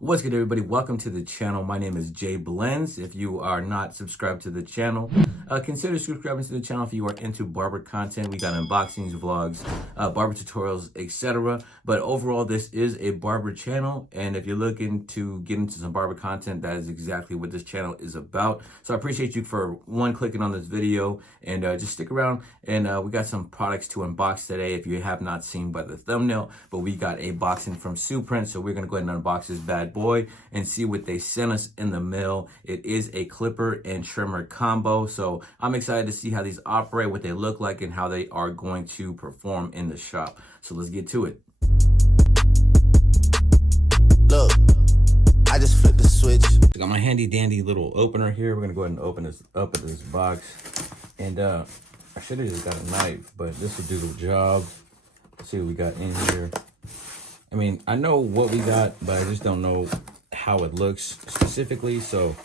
What's good, everybody? Welcome to the channel. My name is Jayblends. If you are not subscribed to the channel, consider subscribing to the channel if you are into barber content. We got unboxings, vlogs, barber tutorials, etc. But overall, this is a barber channel, and if you're looking to get into some barber content, that is exactly what this channel is about. So I appreciate you for clicking on this video, and just stick around. And we got some products to unbox today if you have not seen by the thumbnail, but we got a boxing from Suprent, so we're gonna go ahead and unbox this bad boy and see what they sent us in the mail. It is a clipper and trimmer combo, so I'm excited to see how these operate, what they look like, and how they are going to perform in the shop. So let's get to it. Look, I just flipped the switch. I got my handy dandy little opener here. We're gonna go ahead and open this up at this box, and I should have just got a knife, but this will do the job. Let's see what we got in here. I mean, I know what we got, but I just don't know how it looks specifically. So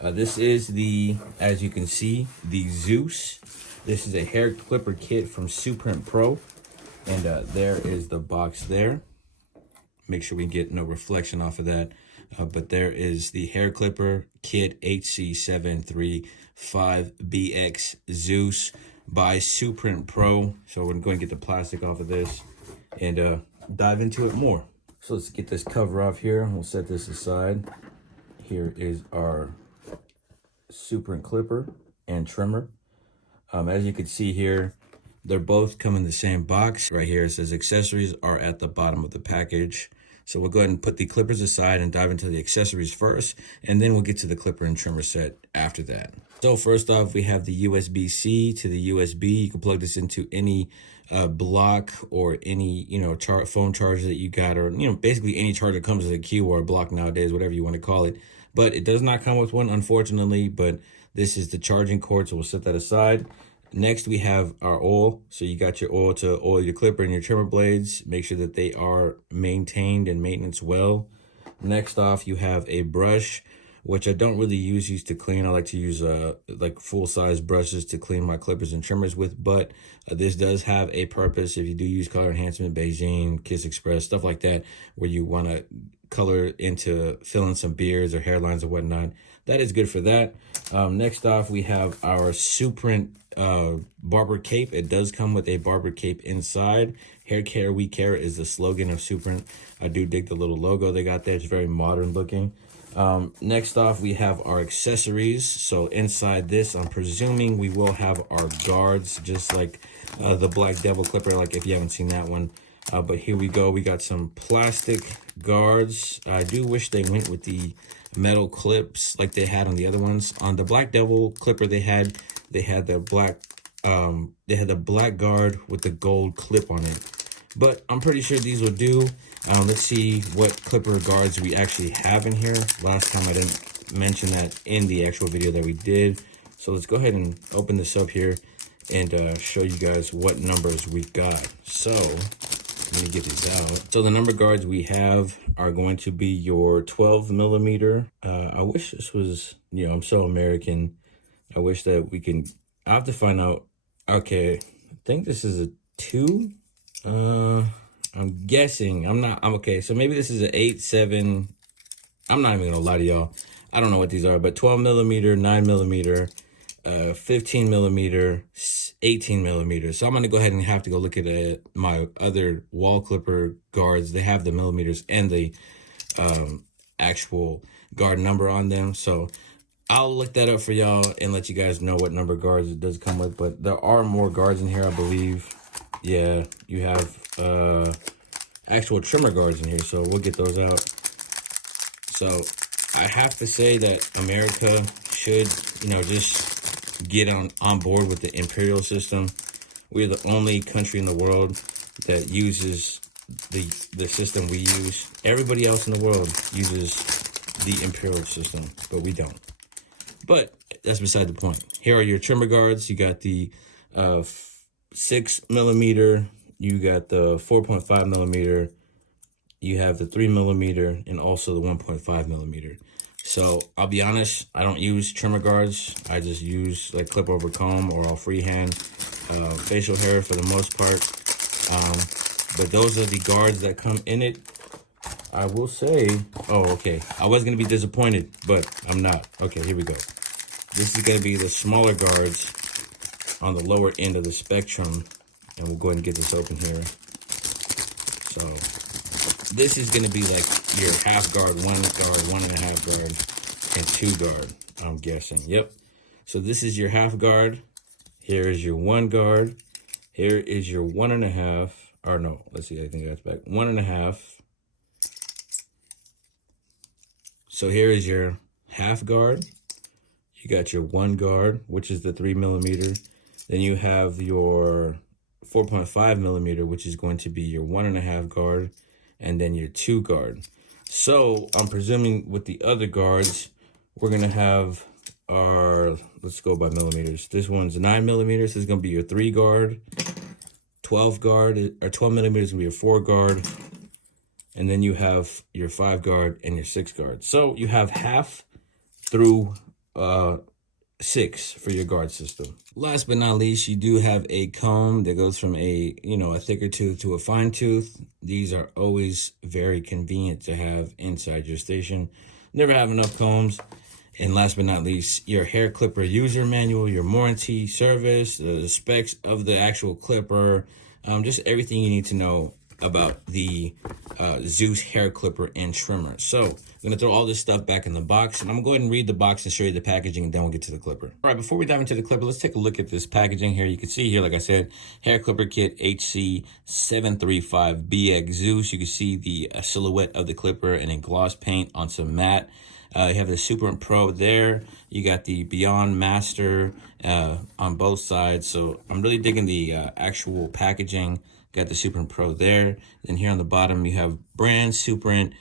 this is the, as you can see, the Zeus. This is a hair clipper kit from Suprent Pro, and there is the box there. Make sure we get no reflection off of that. But there is the hair clipper kit HC735BX Zeus by Suprent Pro. So we're going to get the plastic off of this and dive into it more. So let's get this cover off here. We'll set this aside. Here is our Suprent clipper and trimmer. As you can see here, they're both come in the same box. Right here it says accessories are at the bottom of the package. So we'll go ahead and put the clippers aside and dive into the accessories first, and then we'll get to the clipper and trimmer set after that. So first off, we have the USB-C to the USB. You can plug this into any block or any, phone charger that you got, or, basically any charger comes with a cue or a block nowadays, whatever you want to call it. But it does not come with one, unfortunately, but this is the charging cord, so we'll set that aside. Next, we have our oil. So you got your oil to oil your clipper and your trimmer blades. Make sure that they are maintained and maintenance well. Next off, you have a brush, which I don't really use these to clean. I like to use like full-size brushes to clean my clippers and trimmers with, but this does have a purpose if you do use color enhancement, Beijing, Kiss Express, stuff like that, where you want to color into filling some beards or hairlines or whatnot. That is good for that. Next off, we have our Suprent barber cape. It does come with a barber cape inside. Hair care, we care is the slogan of Suprent. I do dig the little logo they got there. It's very modern looking. Next off, we have our accessories. So inside this, I'm presuming we will have our guards, just like the Black Devil clipper, like if you haven't seen that one. But here we go. We got some plastic guards. I do wish they went with the metal clips like they had on the other ones. On the Black Devil clipper, they had the black guard with the gold clip on it. But I'm pretty sure these will do. Let's see what clipper guards we actually have in here. Last time I didn't mention that in the actual video that we did. So let's go ahead and open this up here and show you guys what numbers we got. So let me get these out. So the number guards we have are going to be your 12 millimeter. I wish this was, I'm so American. I wish that we can, I have to find out. Okay, I think this is a 2. I'm guessing, I'm okay. So maybe this is an 8, 7. I'm not even gonna lie to y'all. I don't know what these are, but 12 millimeter, 9 millimeter, 15 millimeter, 18 millimeter. So I'm gonna go ahead and have to go look at my other wall clipper guards. They have the millimeters and the actual guard number on them. So I'll look that up for y'all and let you guys know what number guards it does come with. But there are more guards in here, I believe. Yeah, you have actual trimmer guards in here, so we'll get those out. So I have to say that America should, just get on board with the imperial system. We're the only country in the world that uses the system we use. Everybody else in the world uses the imperial system, but we don't. But that's beside the point. Here are your trimmer guards. You got the 6 millimeter, you got the 4.5 millimeter, you have the 3 millimeter, and also the 1.5 millimeter. So I'll be honest, I don't use trimmer guards. I just use like clip over comb, or I'll freehand facial hair for the most part. But those are the guards that come in it. I will say, oh, okay. I was going to be disappointed, but I'm not. Okay, here we go. This is going to be the smaller guards on the lower end of the spectrum. And we'll go ahead and get this open here. So this is going to be like your half guard, 1 guard, 1.5 guard, and 2 guard, I'm guessing. Yep. So this is your half guard. Here is your 1 guard. Here is your 1.5. Or no, let's see, I think that's back. 1.5. So here is your half guard. You got your 1 guard, which is the 3mm. Then you have your 4.5mm, which is going to be your 1.5 guard, and then your 2 guard. So I'm presuming with the other guards, we're gonna have our, let's go by millimeters. This one's 9mm. This is gonna be your 3 guard. 12 guard, or 12mm is gonna be your 4 guard. And then you have your 5 guard and your 6 guard. So you have half through 6 for your guard system. Last but not least, you do have a comb that goes from a thicker tooth to a fine tooth. These are always very convenient to have inside your station. Never have enough combs. And last but not least, your hair clipper user manual, your warranty, service, the specs of the actual clipper, just everything you need to know about the Zeus hair clipper and trimmer. So I'm gonna throw all this stuff back in the box, and I'm gonna go ahead and read the box and show you the packaging, and then we'll get to the clipper. All right, before we dive into the clipper, let's take a look at this packaging here. You can see here, like I said, hair clipper kit HC735BX Zeus. You can see the silhouette of the clipper and a gloss paint on some matte. You have the Suprent Pro there. You got the Beyond Master on both sides. So I'm really digging the actual packaging. Got the Suprent Pro there. Then here on the bottom, you have brand Suprent.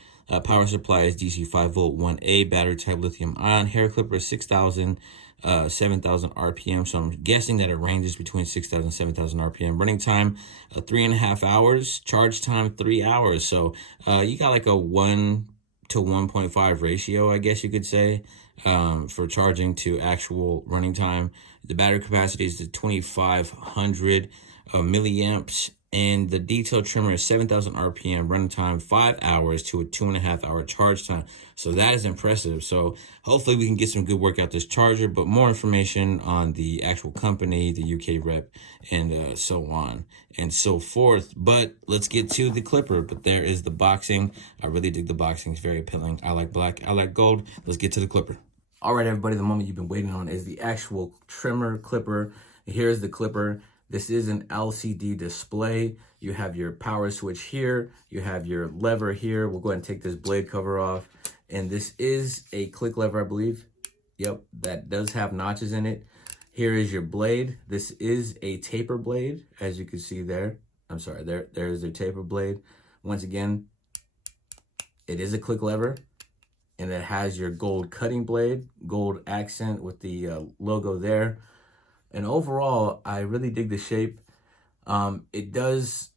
Power supply is DC 5V 1A, battery type lithium ion. Hair clipper 6,000, 7,000 RPM. So I'm guessing that it ranges between 6,000 and 7,000 RPM. Running time, 3.5 hours. Charge time, 3 hours. So you got like a 1 to 1.5 ratio, I guess you could say, for charging to actual running time. The battery capacity is the 2,500 milliamps. And the detail trimmer is 7,000 RPM, running time 5 hours to a 2.5 hour charge time. So that is impressive. So hopefully we can get some good work out this charger, but more information on the actual company, the UK rep, and so on and so forth. But let's get to the clipper. But there is the boxing. I really dig the boxing. It's very appealing. I like black. I like gold. Let's get to the clipper. All right, everybody, the moment you've been waiting on is the actual trimmer clipper. Here's the clipper. This is an LCD display. You have your power switch here. You have your lever here. We'll go ahead and take this blade cover off. And this is a click lever, I believe. Yep, that does have notches in it. Here is your blade. This is a taper blade, as you can see there. I'm sorry, there's the taper blade. Once again, it is a click lever. And it has your gold cutting blade, gold accent with the logo there. And overall, I really dig the shape. It does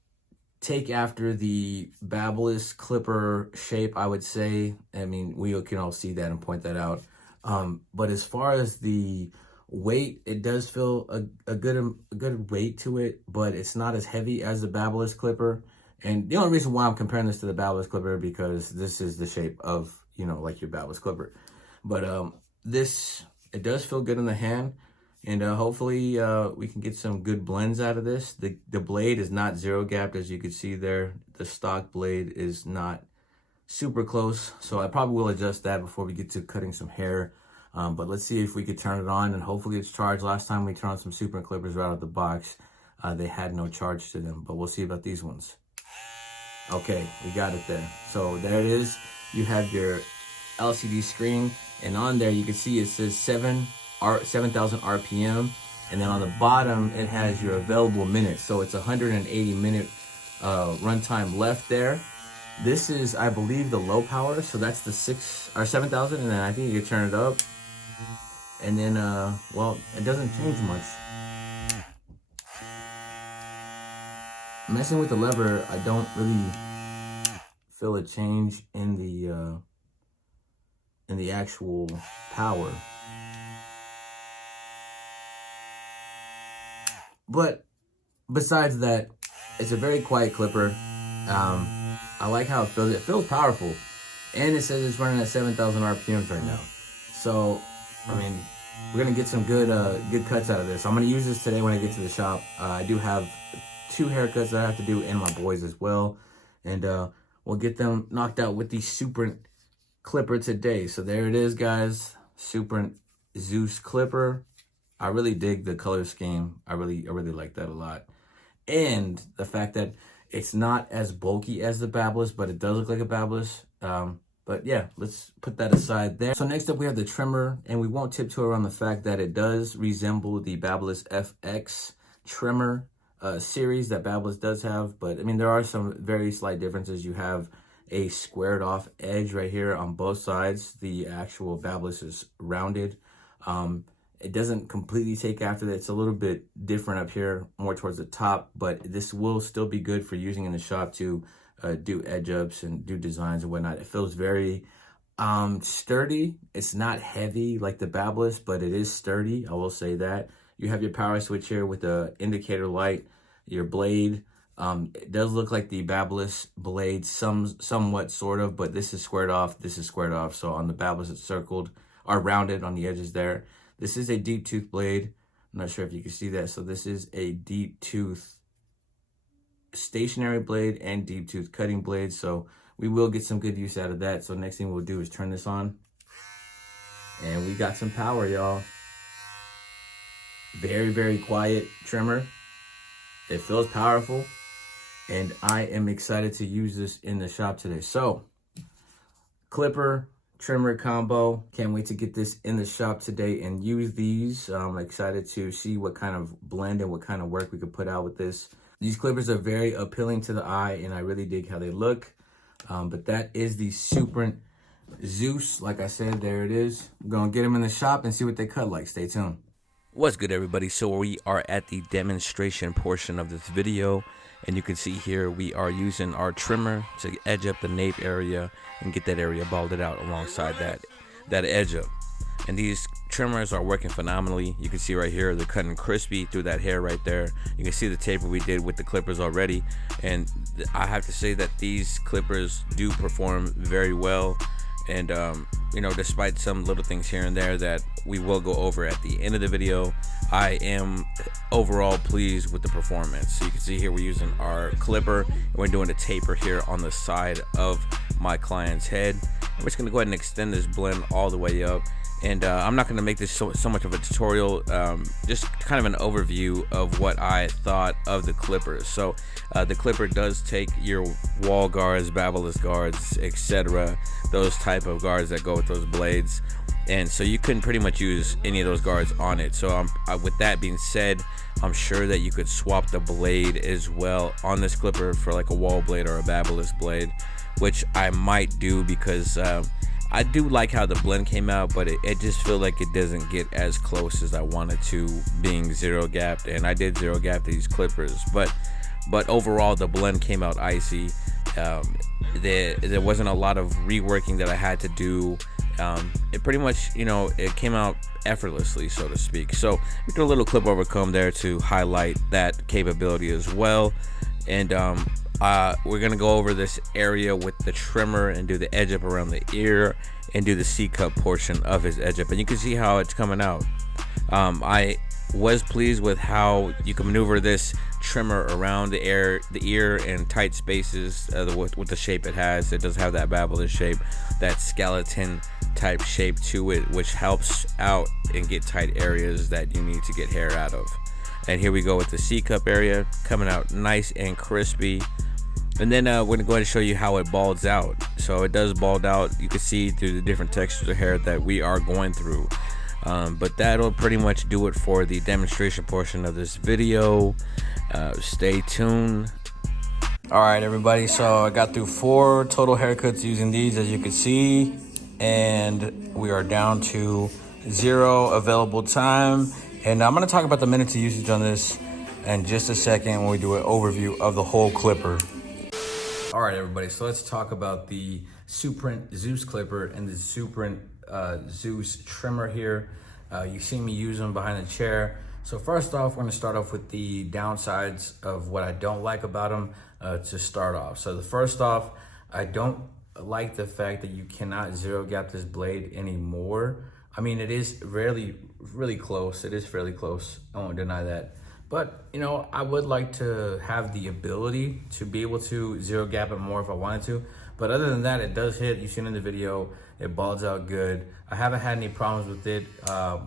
take after the Babyliss clipper shape, I would say. I mean, we can all see that and point that out. But as far as the weight, it does feel a good weight to it, but it's not as heavy as the Babyliss clipper. And the only reason why I'm comparing this to the Babyliss clipper, because this is the shape of, like your Babyliss clipper. But it does feel good in the hand. And hopefully we can get some good blends out of this. The blade is not zero gapped, as you can see there. The stock blade is not super close. So I probably will adjust that before we get to cutting some hair. But let's see if we could turn it on, and hopefully it's charged. Last time we turned on some Suprent clippers right out of the box, they had no charge to them. But we'll see about these ones. Okay, we got it there. So there it is. You have your LCD screen, and on there you can see it says 7,000 RPM, and then on the bottom it has your available minutes. So it's 180 minute runtime left there. This is, I believe, the low power, so that's the 7,000, and then I think you can turn it up, and then well, it doesn't change much. Messing with the lever, I don't really feel a change in the actual power. But besides that, it's a very quiet clipper. I like how it feels. It feels powerful. And it says it's running at 7,000 RPMs right now. So, I mean, we're gonna get some good cuts out of this. I'm gonna use this today when I get to the shop. I do have 2 haircuts that I have to do and my boys as well. And we'll get them knocked out with the Suprent clipper today. So there it is, guys. Suprent Zeus clipper. I really dig the color scheme. I really like that a lot. And the fact that it's not as bulky as the Babyliss, but it does look like a Babyliss. But yeah, let's put that aside there. So next up we have the trimmer, and we won't tiptoe around the fact that it does resemble the Babyliss FX trimmer series that Babyliss does have. But I mean, there are some very slight differences. You have a squared off edge right here on both sides. The actual Babyliss is rounded. It doesn't completely take after that. It's a little bit different up here, more towards the top, but this will still be good for using in the shop to do edge ups and do designs and whatnot. It feels very sturdy. It's not heavy like the Babyliss, but it is sturdy. I will say that. You have your power switch here with the indicator light, your blade. It does look like the Babyliss blade, somewhat, sort of, but this is squared off. This is squared off. So on the Babyliss, it's circled or rounded on the edges there. This is a deep tooth blade. I'm not sure if you can see that. So this is a deep tooth stationary blade and deep tooth cutting blade. So we will get some good use out of that. So next thing we'll do is turn this on. And we got some power, y'all. Very, very quiet trimmer. It feels powerful. And I am excited to use this in the shop today. So, clipper, trimmer combo. Can't wait to get this in the shop today and use these. I'm excited to see what kind of blend and what kind of work we could put out with this. These clippers are very appealing to the eye, and I really dig how they look. But that is the Suprent Zeus. Like I said, there it is. We're going to get them in the shop and see what they cut like. Stay tuned. What's good, everybody? So we are at the demonstration portion of this video, and you can see here we are using our trimmer to edge up the nape area and get that area balded out alongside that edge up. And these trimmers are working phenomenally. You can see right here they're cutting crispy through that hair right there. You can see the taper we did with the clippers already, and I have to say that these clippers do perform very well. And you know, despite some little things here and there that we will go over at the end of the video, I am overall pleased with the performance. So you can see here we're using our clipper and we're doing a taper here on the side of my client's head. I'm just gonna go ahead and extend this blend all the way up. And I'm not going to make this so much of a tutorial, just kind of an overview of what I thought of the clippers. So the clipper does take your wall guards, Babyliss guards, etc., those type of guards that go with those blades. And so you couldn't pretty much use any of those guards on it. So with that being said, I'm sure that you could swap the blade as well on this clipper for like a wall blade or a Babyliss blade, which I might do because I do like how the blend came out, but it just feels like it doesn't get as close as I wanted to, being zero gapped, and I did zero gap these clippers, but overall the blend came out icy. There wasn't a lot of reworking that I had to do. It pretty much, you know, it came out effortlessly, so to speak. So we did a little clip over comb there to highlight that capability as well. And we're gonna go over this area with the trimmer and do the edge up around the ear and do the C-cup portion of his edge up, and you can see how it's coming out. I was pleased with how you can maneuver this trimmer around the ear in tight spaces with the shape it has. It does have that Babyliss shape, that skeleton type shape to it, which helps out and get tight areas that you need to get hair out of. And here we go with the C-cup area coming out nice and crispy. And then we're gonna go ahead and show you how it balds out. So it does bald out. You can see through the different textures of hair that we are going through. But that'll pretty much do it for the demonstration portion of this video. Stay tuned. All right, everybody. So I got through 4 total haircuts using these, as you can see, and we are down to 0 available time. And I'm gonna talk about the minutes of usage on this in just a second when we do an overview of the whole clipper. All right, everybody, so let's talk about the Suprent Zeus clipper and the Suprent Zeus trimmer here. You see me use them behind the chair. So first off, we're gonna start off with the downsides of what I don't like about them to start off. So the first off, I don't like the fact that you cannot zero gap this blade anymore. I mean, it is really close. It is fairly close. I won't deny that. But, you know, I would like to have the ability to be able to zero gap it more if I wanted to. But other than that, it does hit. You've seen in the video, it balls out good. I haven't had any problems with it.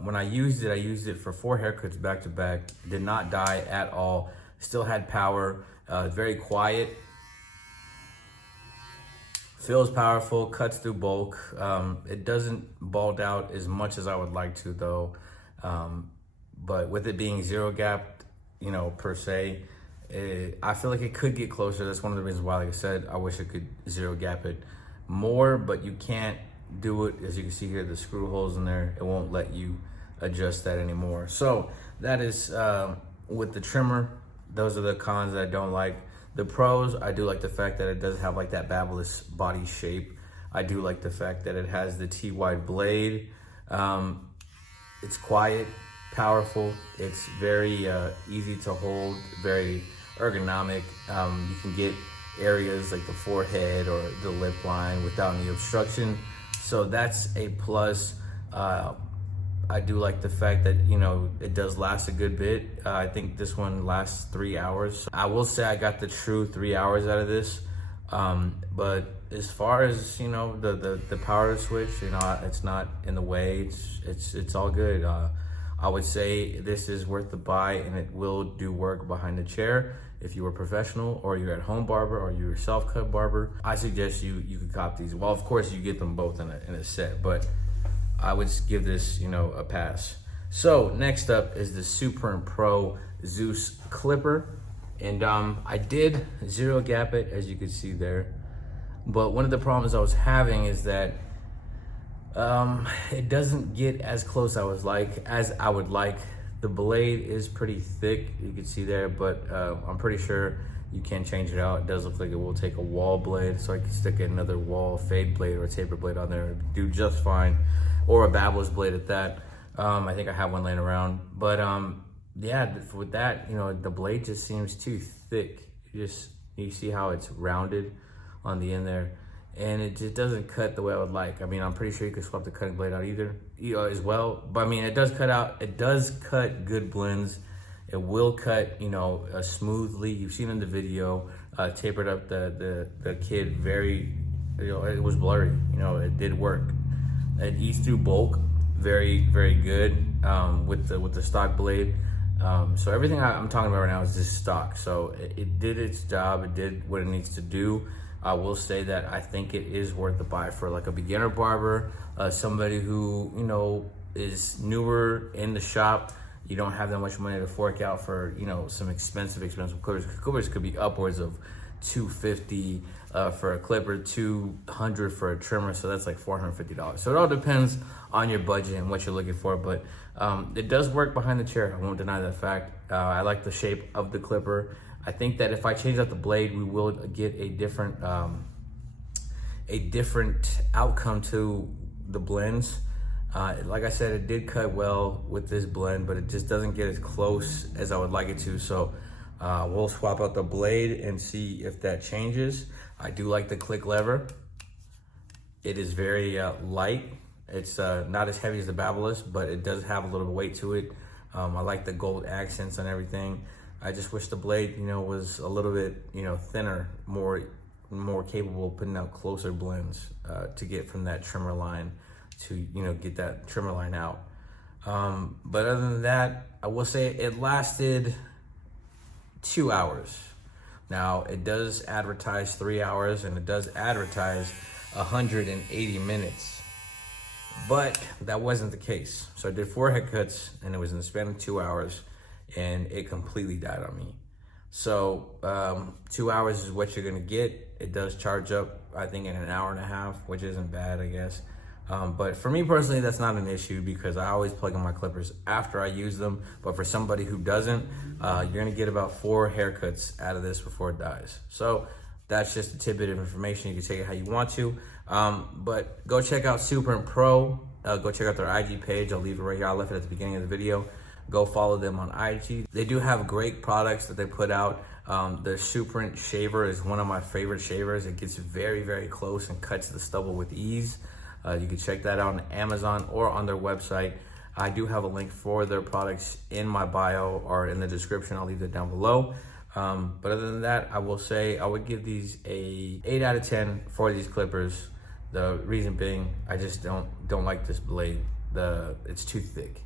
When I used it for 4 haircuts back to back. Did not die at all. Still had power. Very quiet. Feels powerful, cuts through bulk. It doesn't bald out as much as I would like to though. But with it being zero gapped, you know, per se, I feel like it could get closer. That's one of the reasons why, like I said, I wish I could zero gap it more, but you can't do it. As you can see here, the screw holes in there, it won't let you adjust that anymore. So that is with the trimmer, those are the cons that I don't like. The pros, I do like the fact that it does have like that Babyliss body shape. I do like the fact that it has the T-wide blade. It's quiet, powerful. It's very easy to hold, very ergonomic. You can get areas like the forehead or the lip line without any obstruction. So that's a plus. I do like the fact that, you know, it does last a good bit. I think this one lasts 3 hours. I will say I got the true 3 hours out of this. But as far as, you know, the power switch, you know, it's not in the way. It's all good. I would say this is worth the buy, and it will do work behind the chair. If you were professional or you're at home barber or you're a self-cut barber, I suggest you could cop these. Well, of course you get them both in a set, but I would give this, you know, a pass. So next up is the Suprent Pro Zeus clipper. And I did zero gap it, as you can see there. But one of the problems I was having is that it doesn't get as close as I would like. The blade is pretty thick, you can see there, but I'm pretty sure you can change it out. It does look like it will take a wall blade, so I can stick another wall fade blade or a taper blade on there, do just fine. Or a Babyliss blade at that. I think I have one laying around. But yeah, with that, you know, the blade just seems too thick. You see how it's rounded on the end there, and it just doesn't cut the way I would like. I mean, I'm pretty sure you could swap the cutting blade out as well. But I mean, it does cut good blends. It will cut, you know, smoothly. You've seen in the video, tapered up the kid very, you know, it was blurry. You know, it did work. It eats through bulk, very good with the stock blade. So everything I'm talking about right now is just stock. So it did its job. It did what it needs to do. I will say that I think it is worth the buy for like a beginner barber, somebody who, you know, is newer in the shop. You don't have that much money to fork out for, you know, some expensive clippers. Clippers could be upwards of $250 for a clipper, $200 for a trimmer, so that's like $450. So it all depends on your budget and what you're looking for, but it does work behind the chair. I won't deny that fact. I like the shape of the clipper. I think that if I change out the blade, we will get a different outcome to the blends. Like I said, it did cut well with this blend, but it just doesn't get as close as I would like it to. So we'll swap out the blade and see if that changes. I do like the click lever. It is very light. It's not as heavy as the Babyliss, but it does have a little bit of weight to it. I like the gold accents and everything. I just wish the blade, you know, was a little bit, you know, thinner, more capable of putting out closer blends to get from that trimmer line to, you know, get that trimmer line out. But other than that, I will say it lasted 2 hours. Now it does advertise 3 hours, and it does advertise 180 minutes, but that wasn't the case. So I did 4 haircuts, and it was in the span of 2 hours, and it completely died on me. So 2 hours is what you're gonna get. It does charge up, I think, in an hour and a half, which isn't bad, I guess. But for me personally, that's not an issue because I always plug in my clippers after I use them. But for somebody who doesn't, you're gonna get about 4 haircuts out of this before it dies. So that's just a tidbit of information. You can take it how you want to. But go check out Suprent Pro. Go check out their IG page. I'll leave it right here. I left it at the beginning of the video. Go follow them on IG. They do have great products that they put out. The Suprent shaver is one of my favorite shavers. It gets very, very close and cuts the stubble with ease. You can check that out on Amazon or on their website. I do have a link for their products in my bio or in the description. I'll leave it down below. But other than that, I will say I would give these a 8 out of 10 for these clippers. The reason being, I just don't like this blade. It's too thick.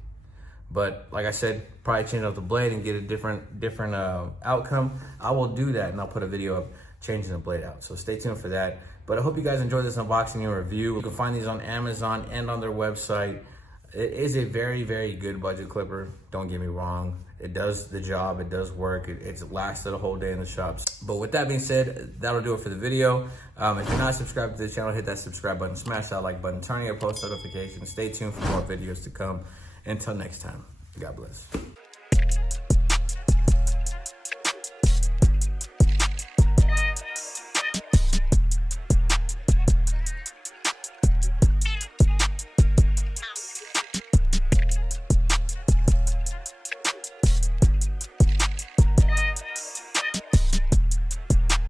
But like I said, probably change out the blade and get a different outcome. I will do that, and I'll put a video up changing the blade out. So stay tuned for that. But I hope you guys enjoyed this unboxing and review. You can find these on Amazon and on their website. It is a very, very good budget clipper. Don't get me wrong. It does the job. It does work. It's lasted a whole day in the shops. But with that being said, that'll do it for the video. If you're not subscribed to the channel, hit that subscribe button, smash that like button, turn on your post notifications. Stay tuned for more videos to come. Until next time, God bless.